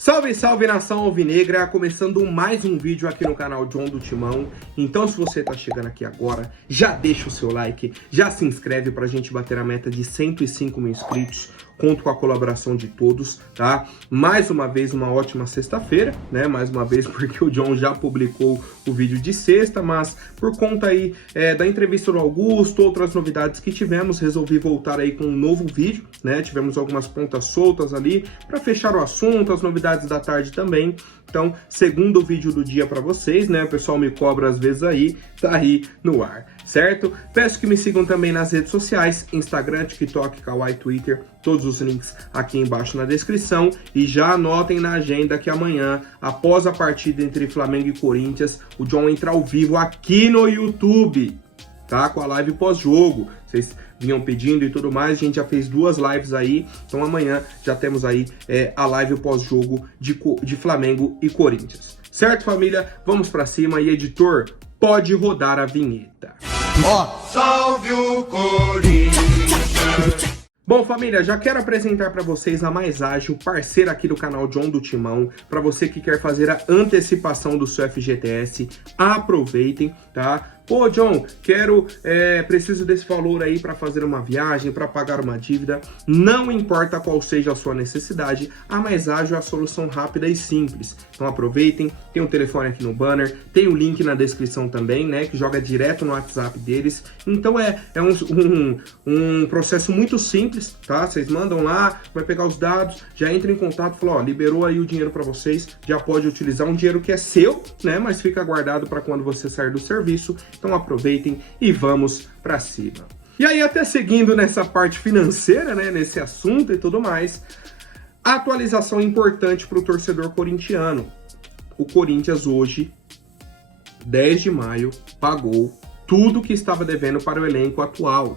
Salve, salve nação alvinegra, começando mais um vídeo aqui no canal John do Timão. Então se você tá chegando aqui agora, já deixa o seu like, já se inscreve pra gente bater a meta de 105 mil inscritos. Conto com a colaboração de todos, tá? Mais uma vez, uma ótima sexta-feira, né? Mais uma vez porque o John já publicou o vídeo de sexta, mas por conta aí da entrevista do Augusto, outras novidades que tivemos, resolvi voltar aí com um novo vídeo, né? Tivemos algumas pontas soltas ali para fechar o assunto, as novidades da tarde também. Então, segundo vídeo do dia para vocês, né? O pessoal me cobra às vezes aí, tá aí no ar, certo? Peço que me sigam também nas redes sociais, Instagram, TikTok, Kawaii, Twitter, todos os links aqui embaixo na descrição. E já anotem na agenda que amanhã, após a partida entre Flamengo e Corinthians, o John entra ao vivo aqui no YouTube, tá? Com a live pós-jogo. Vocês vinham pedindo e tudo mais, a gente já fez 2 lives aí, então amanhã já temos aí a live pós-jogo de Flamengo e Corinthians. Certo, família? Vamos pra cima e, editor, pode rodar a vinheta. Salve o Corinthians! Bom, família, já quero apresentar para vocês a Mais Ágil, parceira aqui do canal John do Timão. Para você que quer fazer a antecipação do seu FGTS, aproveitem, tá? Pô, John, preciso desse valor aí para fazer uma viagem, para pagar uma dívida. Não importa qual seja a sua necessidade, a Mais Ágil é a solução rápida e simples. Então aproveitem, tem um telefone aqui no banner, tem o link na descrição também, né, que joga direto no WhatsApp deles. Então é um processo muito simples, tá? Vocês mandam lá, vai pegar os dados, já entra em contato, fala, ó, liberou aí o dinheiro para vocês, já pode utilizar um dinheiro que é seu, né, mas fica guardado para quando você sair do serviço. Então aproveitem e vamos para cima. E aí, até seguindo nessa parte financeira, né, nesse assunto e tudo mais, atualização importante para o torcedor corintiano. O Corinthians hoje, 10 de maio, pagou tudo que estava devendo para o elenco atual,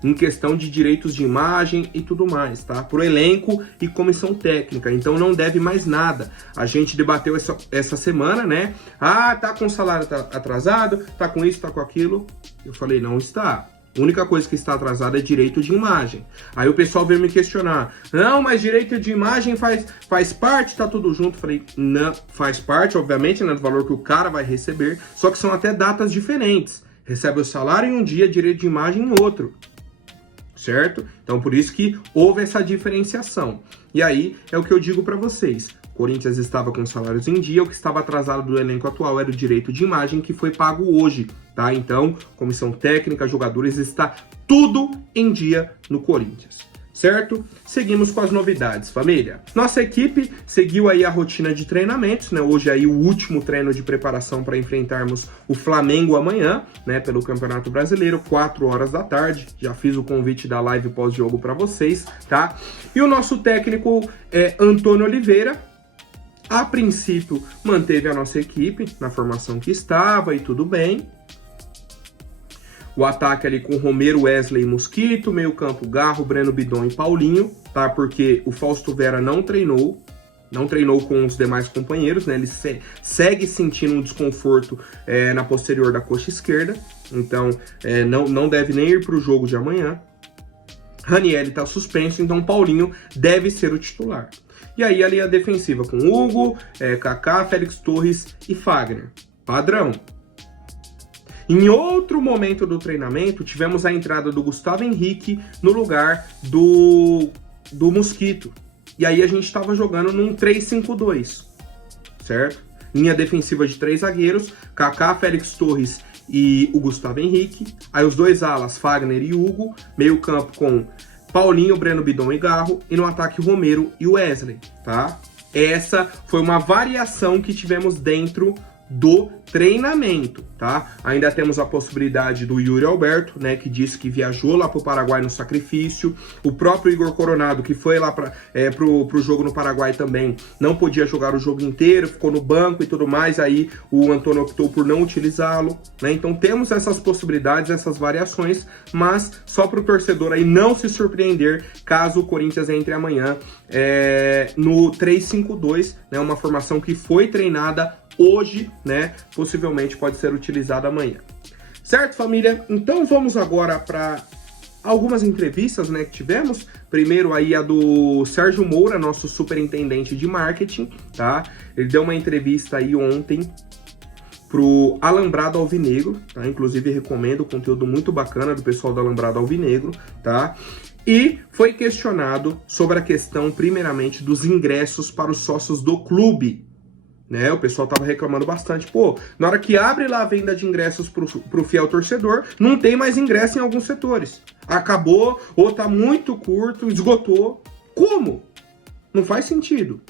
em questão de direitos de imagem e tudo mais, tá? Pro elenco e comissão técnica, então não deve mais nada. A gente debateu essa semana, né? Ah, tá com o salário atrasado, tá com isso, tá com aquilo. Eu falei, não está. A única coisa que está atrasada é direito de imagem. Aí o pessoal veio me questionar, não, mas direito de imagem faz parte, tá tudo junto. Eu falei, não, faz parte, obviamente, né, do valor que o cara vai receber, só que são até datas diferentes. Recebe o salário em um dia, direito de imagem em outro. Certo? Então por isso que houve essa diferenciação. E aí é o que eu digo para vocês. Corinthians estava com salários em dia, o que estava atrasado do elenco atual era o direito de imagem que foi pago hoje, tá? Então, comissão técnica, jogadores, está tudo em dia no Corinthians. Certo? Seguimos com as novidades, família. Nossa equipe seguiu aí a rotina de treinamentos, né? Hoje aí o último treino de preparação para enfrentarmos o Flamengo amanhã, né? Pelo Campeonato Brasileiro, 4 horas da tarde. Já fiz o convite da live pós-jogo para vocês, tá? E o nosso técnico Antônio Oliveira, a princípio, manteve a nossa equipe na formação que estava e tudo bem. O ataque ali com Romero, Wesley e Mosquito, meio campo Garro, Breno Bidon e Paulinho, tá? Porque o Fausto Vera não treinou com os demais companheiros, né? Ele segue sentindo um desconforto na posterior da coxa esquerda, então não deve nem ir para o jogo de amanhã. Raniel está suspenso, então Paulinho deve ser o titular. E aí a linha defensiva com Hugo, Kaká, Félix Torres e Fagner. Padrão. Em outro momento do treinamento, tivemos a entrada do Gustavo Henrique no lugar do Mosquito. E aí a gente estava jogando num 3-5-2, certo? Linha defensiva de 3 zagueiros, Kaká, Félix Torres e o Gustavo Henrique. Aí os 2 alas, Fagner e Hugo. Meio campo com Paulinho, Breno Bidon e Garro. E no ataque, Romero e Wesley, tá? Essa foi uma variação que tivemos dentro do treinamento, tá? Ainda temos a possibilidade do Yuri Alberto, né, que disse que viajou lá pro Paraguai no sacrifício. O próprio Igor Coronado, que foi lá pro jogo no Paraguai também, não podia jogar o jogo inteiro, ficou no banco e tudo mais, aí o Antônio optou por não utilizá-lo, né? Então temos essas possibilidades, essas variações, mas só pro torcedor aí não se surpreender caso o Corinthians entre amanhã no 3-5-2, né, uma formação que foi treinada hoje, né, possivelmente pode ser utilizada amanhã. Certo, família? Então vamos agora para algumas entrevistas, né, que tivemos. Primeiro aí a do Sérgio Moura, nosso superintendente de marketing, tá? Ele deu uma entrevista aí ontem pro Alambrado Alvinegro, tá? Inclusive recomendo, conteúdo muito bacana do pessoal do Alambrado Alvinegro, tá? E foi questionado sobre a questão, primeiramente, dos ingressos para os sócios do clube, né? O pessoal tava reclamando bastante, pô, na hora que abre lá a venda de ingressos pro fiel torcedor, não tem mais ingresso em alguns setores. Acabou, ou tá muito curto, esgotou. Como? Não faz sentido,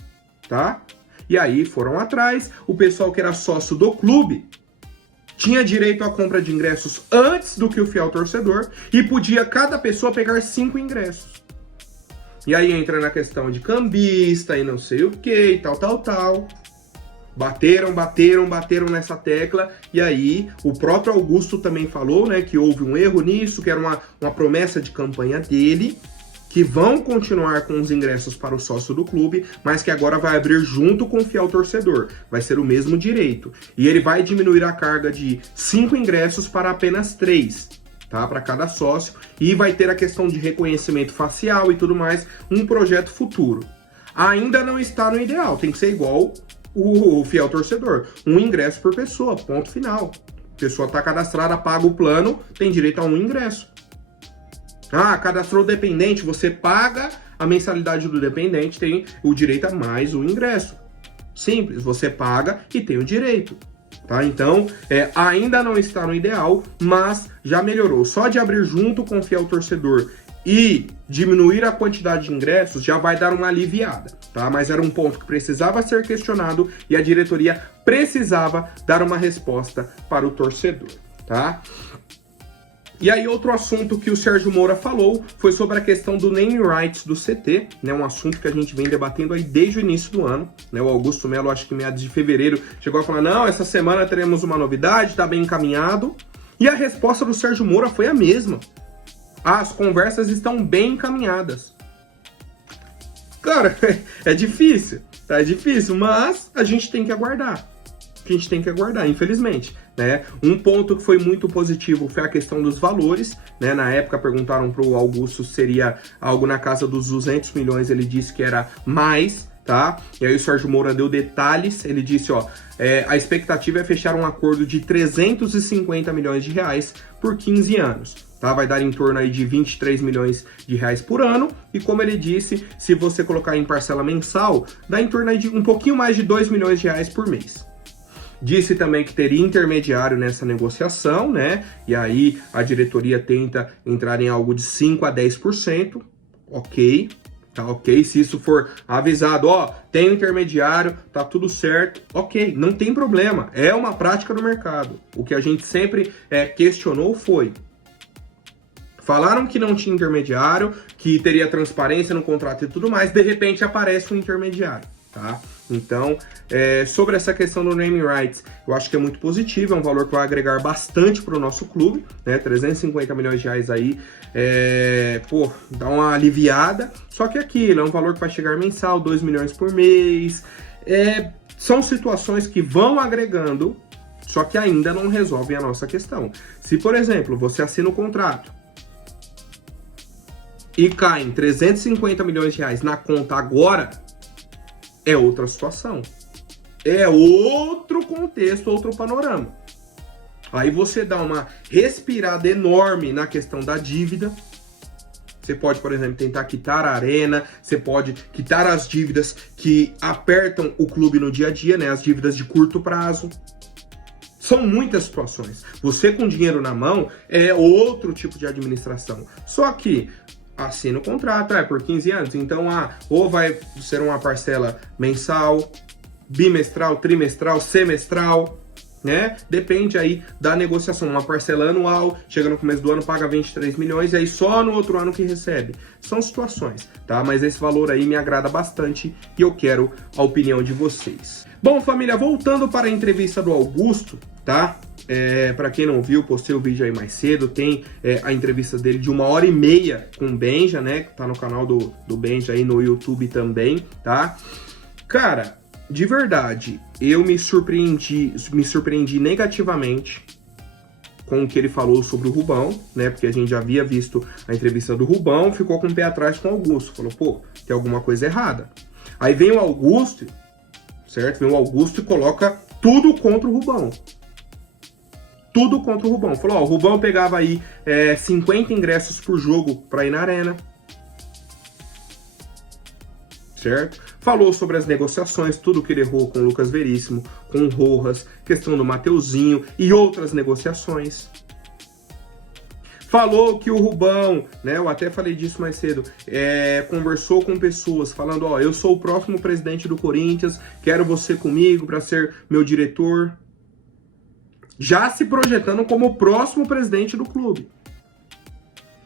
tá? E aí foram atrás, o pessoal que era sócio do clube tinha direito à compra de ingressos antes do que o fiel torcedor e podia cada pessoa pegar 5 ingressos. E aí entra na questão de cambista e não sei o que e tal. Bateram nessa tecla, e aí o próprio Augusto também falou, né, que houve um erro nisso, que era uma promessa de campanha dele, que vão continuar com os ingressos para o sócio do clube, mas que agora vai abrir junto com o fiel torcedor. Vai ser o mesmo direito. E ele vai diminuir a carga de 5 ingressos para apenas 3, tá? Para cada sócio. E vai ter a questão de reconhecimento facial e tudo mais, um projeto futuro. Ainda não está no ideal, tem que ser igual o fiel torcedor. Um ingresso por pessoa, ponto final. A pessoa está cadastrada, paga o plano, tem direito a um ingresso. Ah, cadastrou dependente, você paga a mensalidade do dependente, tem o direito a mais um ingresso. Simples, você paga e tem o direito. Tá? Então, ainda não está no ideal, mas já melhorou. Só de abrir junto com o fiel torcedor e diminuir a quantidade de ingressos já vai dar uma aliviada, tá? Mas era um ponto que precisava ser questionado e a diretoria precisava dar uma resposta para o torcedor, tá? E aí outro assunto que o Sérgio Moura falou foi sobre a questão do name rights do CT, né? Um assunto que a gente vem debatendo aí desde o início do ano, né? O Augusto Melo, acho que meados de fevereiro, chegou a falar, não, essa semana teremos uma novidade, tá bem encaminhado. E a resposta do Sérgio Moura foi a mesma. As conversas estão bem encaminhadas. Cara, é difícil, tá? É difícil, mas a gente tem que aguardar. Infelizmente, né? Um ponto que foi muito positivo foi a questão dos valores, né? Na época perguntaram para o Augusto se seria algo na casa dos 200 milhões, ele disse que era mais, tá? E aí o Sérgio Moura deu detalhes, ele disse, ó, a expectativa é fechar um acordo de 350 milhões de reais por 15 anos. Tá? Vai dar em torno aí de 23 milhões de reais por ano, e como ele disse, se você colocar em parcela mensal, dá em torno aí de um pouquinho mais de 2 milhões de reais por mês. Disse também que teria intermediário nessa negociação, né? E aí a diretoria tenta entrar em algo de 5 a 10%, ok, tá ok. Se isso for avisado, ó, tem um intermediário, tá tudo certo, ok, não tem problema, é uma prática do mercado. O que a gente sempre questionou foi, falaram que não tinha intermediário, que teria transparência no contrato e tudo mais, de repente aparece um intermediário, tá? Então, sobre essa questão do naming rights, eu acho que é muito positivo, é um valor que vai agregar bastante para o nosso clube, né? 350 milhões de reais aí, dá uma aliviada, só que aquilo é um valor que vai chegar mensal, 2 milhões por mês, são situações que vão agregando, só que ainda não resolvem a nossa questão. Se, por exemplo, você assina o contrato e caem 350 milhões de reais na conta agora, é outra situação. É outro contexto, outro panorama. Aí você dá uma respirada enorme na questão da dívida. Você pode, por exemplo, tentar quitar a arena, você pode quitar as dívidas que apertam o clube no dia a dia, né? As dívidas de curto prazo. São muitas situações. Você com dinheiro na mão é outro tipo de administração. Só que assina o contrato, por 15 anos, então ou vai ser uma parcela mensal, bimestral, trimestral, semestral, né? Depende aí da negociação. Uma parcela anual, chega no começo do ano, paga 23 milhões, e aí só no outro ano que recebe. São situações, tá? Mas esse valor aí me agrada bastante e eu quero a opinião de vocês. Bom, família, voltando para a entrevista do Augusto, tá? Para quem não viu, postei o vídeo aí mais cedo, tem a entrevista dele de 1h30 com o Benja, né? Que tá no canal do Benja aí no YouTube também, tá? Cara, de verdade, eu me surpreendi negativamente com o que ele falou sobre o Rubão, né? Porque a gente já havia visto a entrevista do Rubão, ficou com o pé atrás com o Augusto. Falou, pô, tem alguma coisa errada. Aí vem o Augusto, certo? Vem o Augusto e coloca tudo contra o Rubão. Tudo contra o Rubão. Falou, ó, o Rubão pegava aí 50 ingressos por jogo pra ir na arena. Certo? Falou sobre as negociações, tudo que ele errou com o Lucas Veríssimo, com o Rojas, questão do Mateuzinho e outras negociações. Falou que o Rubão, né, eu até falei disso mais cedo, conversou com pessoas falando, ó, eu sou o próximo presidente do Corinthians, quero você comigo para ser meu diretor. Já se projetando como o próximo presidente do clube.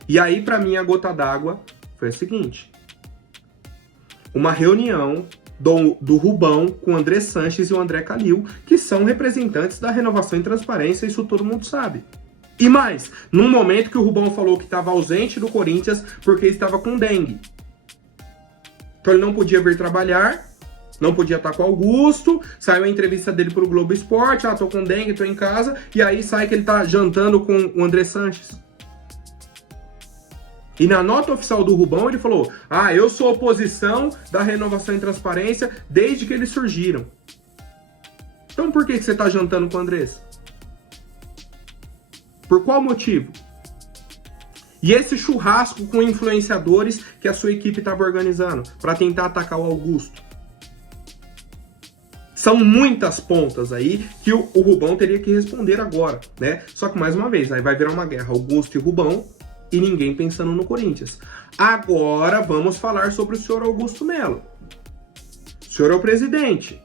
E aí, para mim, a gota d'água foi a seguinte. Uma reunião do Rubão com o André Sanches e o André Calil, que são representantes da Renovação e Transparência, isso todo mundo sabe. E mais, num momento que o Rubão falou que estava ausente do Corinthians porque estava com dengue. Então ele não podia vir trabalhar, não podia estar com o Augusto, saiu a entrevista dele pro Globo Esporte, tô com dengue, tô em casa, e aí sai que ele tá jantando com o André Sanches. E na nota oficial do Rubão ele falou, eu sou oposição da Renovação e Transparência desde que eles surgiram. Então por que você tá jantando com o Andrés? Por qual motivo? E esse churrasco com influenciadores que a sua equipe estava organizando para tentar atacar o Augusto? São muitas pontas aí que o Rubão teria que responder agora, né? Só que mais uma vez, aí vai virar uma guerra Augusto e Rubão e ninguém pensando no Corinthians. Agora vamos falar sobre o senhor Augusto Melo. O senhor é o presidente.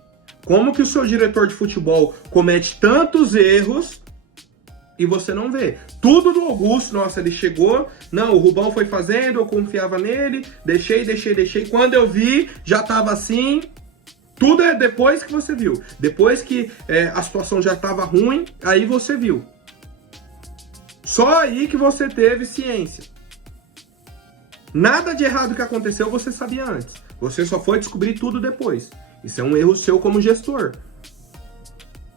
Como que o seu diretor de futebol comete tantos erros e você não vê? Tudo do Augusto, nossa, ele chegou, não, o Rubão foi fazendo, eu confiava nele, deixei. Quando eu vi, já tava assim. Tudo é depois que você viu. Depois que a situação já tava ruim, aí você viu. Só aí que você teve ciência. Nada de errado que aconteceu você sabia antes. Você só foi descobrir tudo depois. Isso é um erro seu como gestor.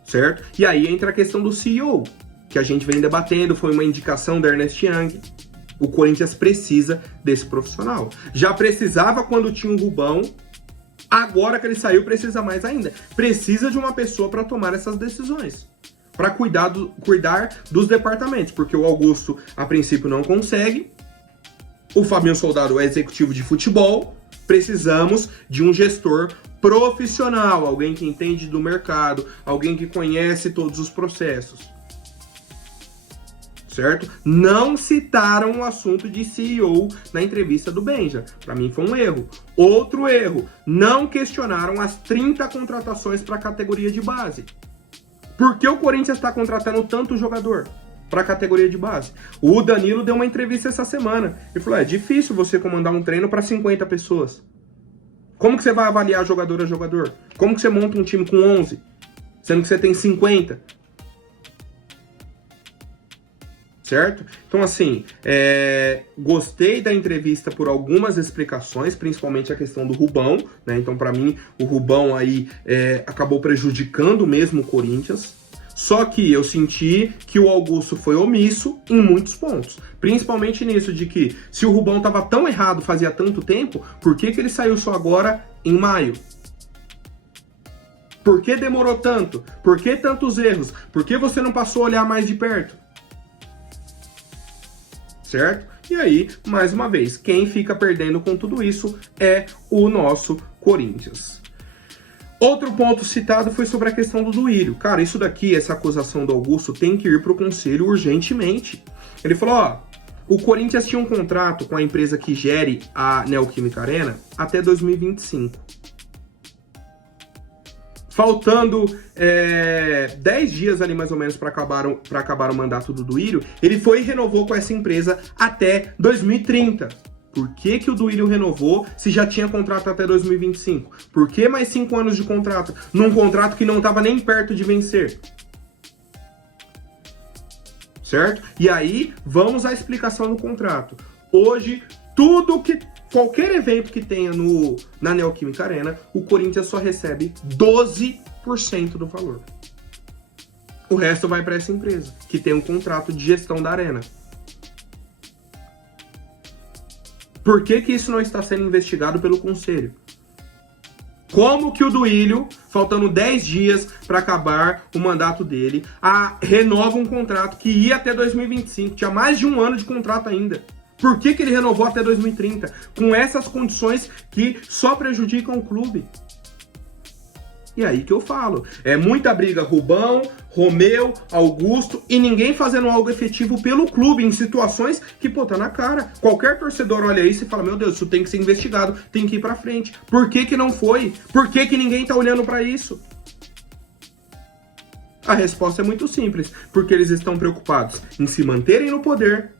Certo? E aí entra a questão do CEO, que a gente vem debatendo, foi uma indicação da Ernest Young. O Corinthians precisa desse profissional. Já precisava quando tinha o Rubão, agora que ele saiu precisa mais ainda. Precisa de uma pessoa para tomar essas decisões. Para cuidar dos departamentos, porque o Augusto, a princípio, não consegue. O Fabinho Soldado é executivo de futebol. Precisamos de um gestor profissional, alguém que entende do mercado, alguém que conhece todos os processos. Certo? Não citaram o assunto de CEO na entrevista do Benja. Para mim foi um erro. Outro erro, não questionaram as 30 contratações para a categoria de base. Por que o Corinthians está contratando tanto jogador para a categoria de base? O Danilo deu uma entrevista essa semana. Ele falou, é difícil você comandar um treino para 50 pessoas. Como que você vai avaliar jogador a jogador? Como que você monta um time com 11, sendo que você tem 50? Certo? Então, assim, gostei da entrevista por algumas explicações, principalmente a questão do Rubão, né? Então, para mim, o Rubão aí acabou prejudicando mesmo o Corinthians. Só que eu senti que o Augusto foi omisso em muitos pontos. Principalmente nisso de que, se o Rubão estava tão errado fazia tanto tempo, por que ele saiu só agora em maio? Por que demorou tanto? Por que tantos erros? Por que você não passou a olhar mais de perto? Certo? E aí, mais uma vez, quem fica perdendo com tudo isso é o nosso Corinthians. Outro ponto citado foi sobre a questão do Duílio. Cara, isso daqui, essa acusação do Augusto, tem que ir para o conselho urgentemente. Ele falou, o Corinthians tinha um contrato com a empresa que gere a Neoquímica Arena até 2025. Faltando 10 dias ali mais ou menos para acabar o mandato do Duílio, ele foi e renovou com essa empresa até 2030. Por que o Duílio renovou se já tinha contrato até 2025? Por que mais 5 anos de contrato? Num contrato que não estava nem perto de vencer. Certo? E aí, vamos à explicação do contrato. Hoje, qualquer evento que tenha na Neoquímica Arena, o Corinthians só recebe 12% do valor. O resto vai para essa empresa, que tem um contrato de gestão da arena. Por que que isso não está sendo investigado pelo conselho? Como que o Duílio, faltando 10 dias para acabar o mandato dele, renova um contrato que ia até 2025, tinha mais de um ano de contrato ainda. Por que que ele renovou até 2030? Com essas condições que só prejudicam o clube. E aí que eu falo, é muita briga Rubão, Romeu, Augusto e ninguém fazendo algo efetivo pelo clube em situações que, pô, tá na cara. Qualquer torcedor olha isso e fala, meu Deus, isso tem que ser investigado, tem que ir pra frente. Por que que não foi? Por que que ninguém tá olhando pra isso? A resposta é muito simples, porque eles estão preocupados em se manterem no poder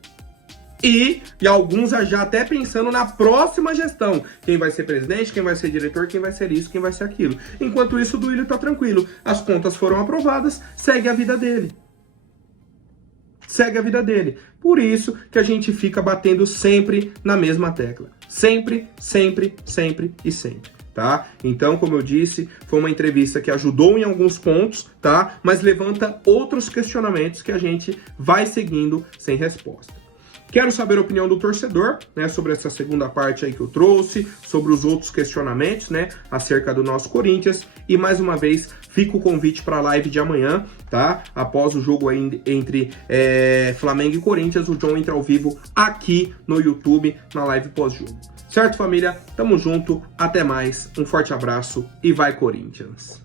e alguns já até pensando na próxima gestão. Quem vai ser presidente, quem vai ser diretor, quem vai ser isso, quem vai ser aquilo. Enquanto isso, o Duílio tá tranquilo. As contas foram aprovadas, segue a vida dele. Segue a vida dele. Por isso que a gente fica batendo sempre na mesma tecla. Sempre, sempre, sempre e sempre. Tá? Então, como eu disse, foi uma entrevista que ajudou em alguns pontos, tá? Mas levanta outros questionamentos que a gente vai seguindo sem resposta. Quero saber a opinião do torcedor, né, sobre essa segunda parte aí que eu trouxe, sobre os outros questionamentos, né, acerca do nosso Corinthians. E mais uma vez, fica o convite para a live de amanhã, tá? Após o jogo aí entre Flamengo e Corinthians, o John entra ao vivo aqui no YouTube, na live pós-jogo. Certo, família? Tamo junto, até mais, um forte abraço e vai Corinthians!